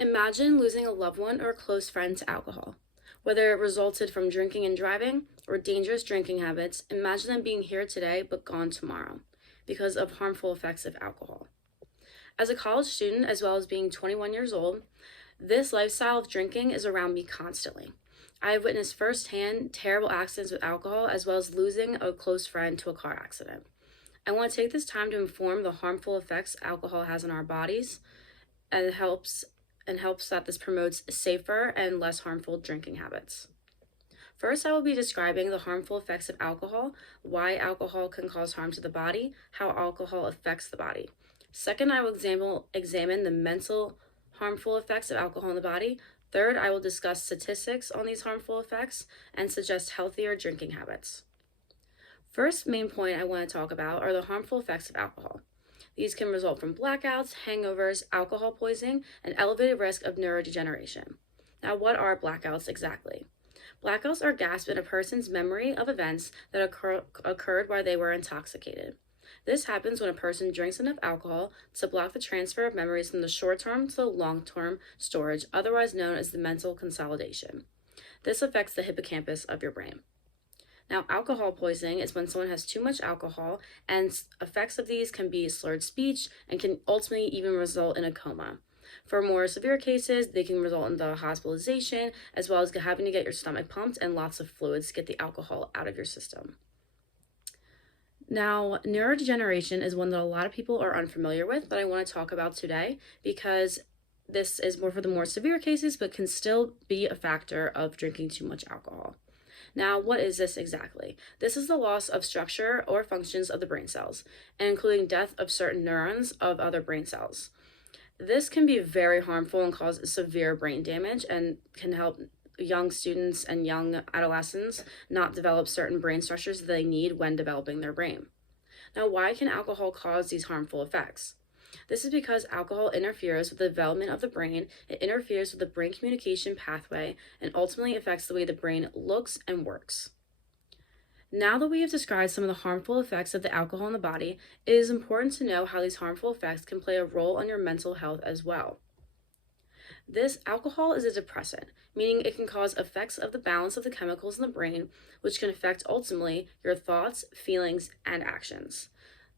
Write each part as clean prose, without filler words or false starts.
Imagine losing a loved one or a close friend to alcohol. Whether it resulted from drinking and driving or dangerous drinking habits, imagine them being here today but gone tomorrow because of harmful effects of alcohol. As a college student, as well as being 21 years old, this lifestyle of drinking is around me constantly. I have witnessed firsthand terrible accidents with alcohol, as well as losing a close friend to a car accident. I want to take this time to inform the harmful effects alcohol has on our bodies and helps that this promotes safer and less harmful drinking habits. First, I will be describing the harmful effects of alcohol, why alcohol can cause harm to the body, how alcohol affects the body. Second, I will examine the mental harmful effects of alcohol in the body. Third, I will discuss statistics on these harmful effects and suggest healthier drinking habits. First main point I want to talk about are the harmful effects of alcohol. These can result from blackouts, hangovers, alcohol poisoning, and elevated risk of neurodegeneration. Now, what are blackouts exactly? Blackouts are gaps in a person's memory of events that occurred while they were intoxicated. This happens when a person drinks enough alcohol to block the transfer of memories from the short-term to the long-term storage, otherwise known as the mental consolidation. This affects the hippocampus of your brain. Now, alcohol poisoning is when someone has too much alcohol, and effects of these can be slurred speech and can ultimately even result in a coma. For more severe cases, they can result in the hospitalization, as well as having to get your stomach pumped and lots of fluids to get the alcohol out of your system. Now, neurodegeneration is one that a lot of people are unfamiliar with, but I want to talk about today because this is more for the more severe cases, but can still be a factor of drinking too much alcohol. Now, what is this exactly? This is the loss of structure or functions of the brain cells, and including death of certain neurons of other brain cells. This can be very harmful and cause severe brain damage and can help young students and young adolescents not develop certain brain structures that they need when developing their brain. Now, why can alcohol cause these harmful effects? This is because alcohol interferes with the development of the brain, it interferes with the brain communication pathway, and ultimately affects the way the brain looks and works. Now that we have described some of the harmful effects of the alcohol in the body, it is important to know how these harmful effects can play a role on your mental health as well. This alcohol is a depressant, meaning it can cause effects of the balance of the chemicals in the brain, which can affect ultimately your thoughts, feelings, and actions.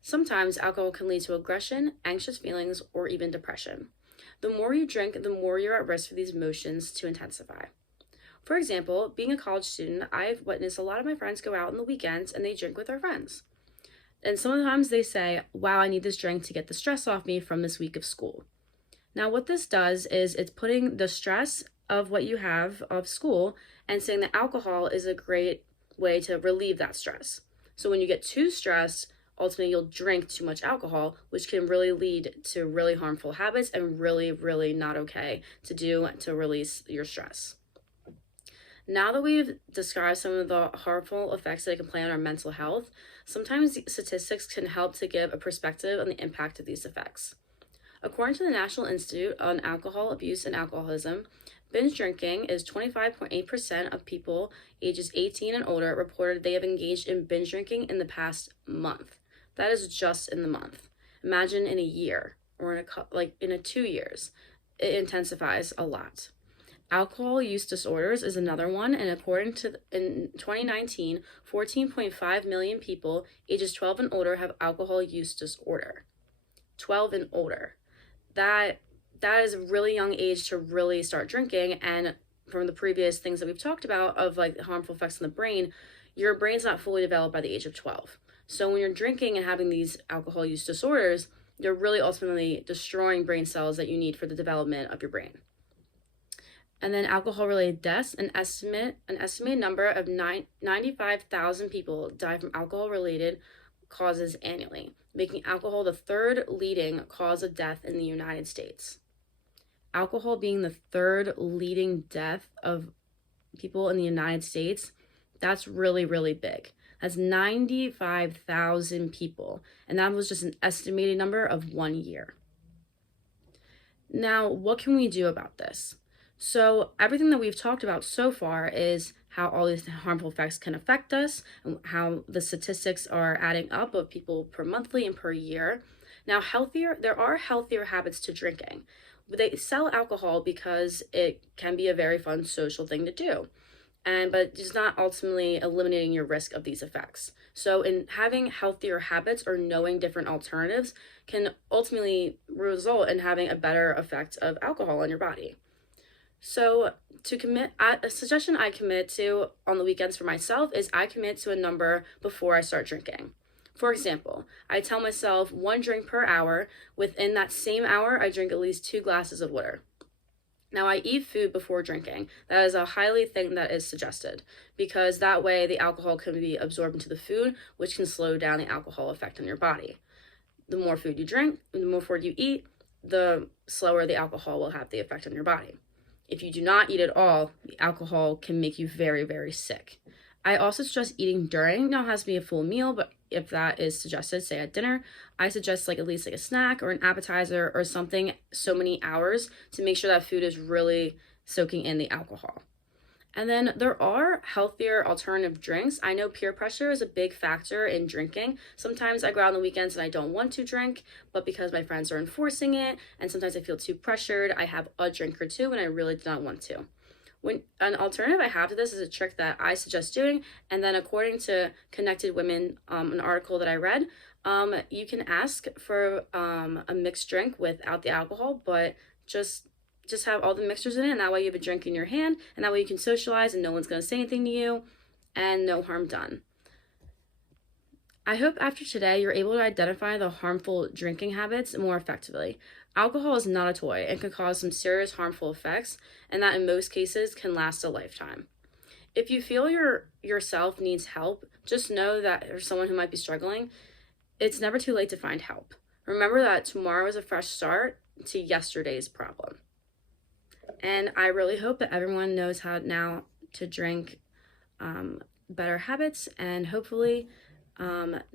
Sometimes alcohol can lead to aggression, anxious feelings, or even depression. The more you drink, the more you're at risk for these emotions to intensify. For example, being a college student, I've witnessed a lot of my friends go out on the weekends and they drink with their friends. And sometimes they say, wow, I need this drink to get the stress off me from this week of school. Now, what this does is it's putting the stress of what you have of school and saying that alcohol is a great way to relieve that stress. So when you get too stressed, ultimately you'll drink too much alcohol, which can really lead to really harmful habits and really, really not okay to do to release your stress. Now that we've described some of the harmful effects that it can play on our mental health, sometimes statistics can help to give a perspective on the impact of these effects. According to the National Institute on Alcohol Abuse and Alcoholism, binge drinking is 25.8% of people ages 18 and older reported they have engaged in binge drinking in the past month. That is just in the month. Imagine in a year or in 2 years. It intensifies a lot. Alcohol use disorders is another one, and according to in 2019, 14.5 million people ages 12 and older have alcohol use disorder. 12 and older. That is a really young age to really start drinking, and from the previous things that we've talked about of like the harmful effects on the brain, your brain's not fully developed by the age of 12. So when you're drinking and having these alcohol use disorders, you're really ultimately destroying brain cells that you need for the development of your brain. And then alcohol-related deaths, an estimated number of 95,000 people die from alcohol-related causes annually, making alcohol the third leading cause of death in the United States. Alcohol being the third leading death of people in the United States, that's really, really big. That's 95,000 people, and that was just an estimated number of 1 year. Now, what can we do about this? So everything that we've talked about so far is how all these harmful effects can affect us and how the statistics are adding up of people per monthly and per year. Now, there are healthier habits to drinking. they sell alcohol because it can be a very fun social thing to do, but it's not ultimately eliminating your risk of these effects. So in having healthier habits or knowing different alternatives can ultimately result in having a better effect of alcohol on your body. So to commit, a suggestion I commit to on the weekends for myself is I commit to a number before I start drinking. For example, I tell myself 1 drink per hour. Within that same hour, I drink at least 2 glasses of water. Now, I eat food before drinking. That is a highly thing that is suggested, because that way the alcohol can be absorbed into the food, which can slow down the alcohol effect on your body. The more food you drink, the more food you eat, the slower the alcohol will have the effect on your body. If you do not eat at all, the alcohol can make you very, very sick. I also suggest eating during. Now, it has to be a full meal, but if that is suggested, say at dinner, I suggest at least a snack or an appetizer or something so many hours to make sure that food is really soaking in the alcohol. And then there are healthier alternative drinks. I know peer pressure is a big factor in drinking. Sometimes I go out on the weekends and I don't want to drink, but because my friends are enforcing it, and sometimes I feel too pressured, I have a drink or two when I really do not want to. When an alternative I have to this is a trick that I suggest doing, and then according to Connected Women, an article that I read, you can ask for a mixed drink without the alcohol, but just have all the mixtures in it, and that way you have a drink in your hand, and that way you can socialize and no one's going to say anything to you, and no harm done. I hope after today you're able to identify the harmful drinking habits more effectively. Alcohol is not a toy and can cause some serious harmful effects, and that in most cases can last a lifetime. If you feel yourself needs help, just know that there's someone who might be struggling. It's never too late to find help. Remember that tomorrow is a fresh start to yesterday's problem. And I really hope that everyone knows how now to drink better habits, and hopefully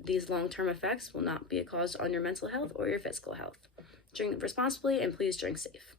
these long-term effects will not be a cause on your mental health or your physical health. Drink responsibly, and please drink safe.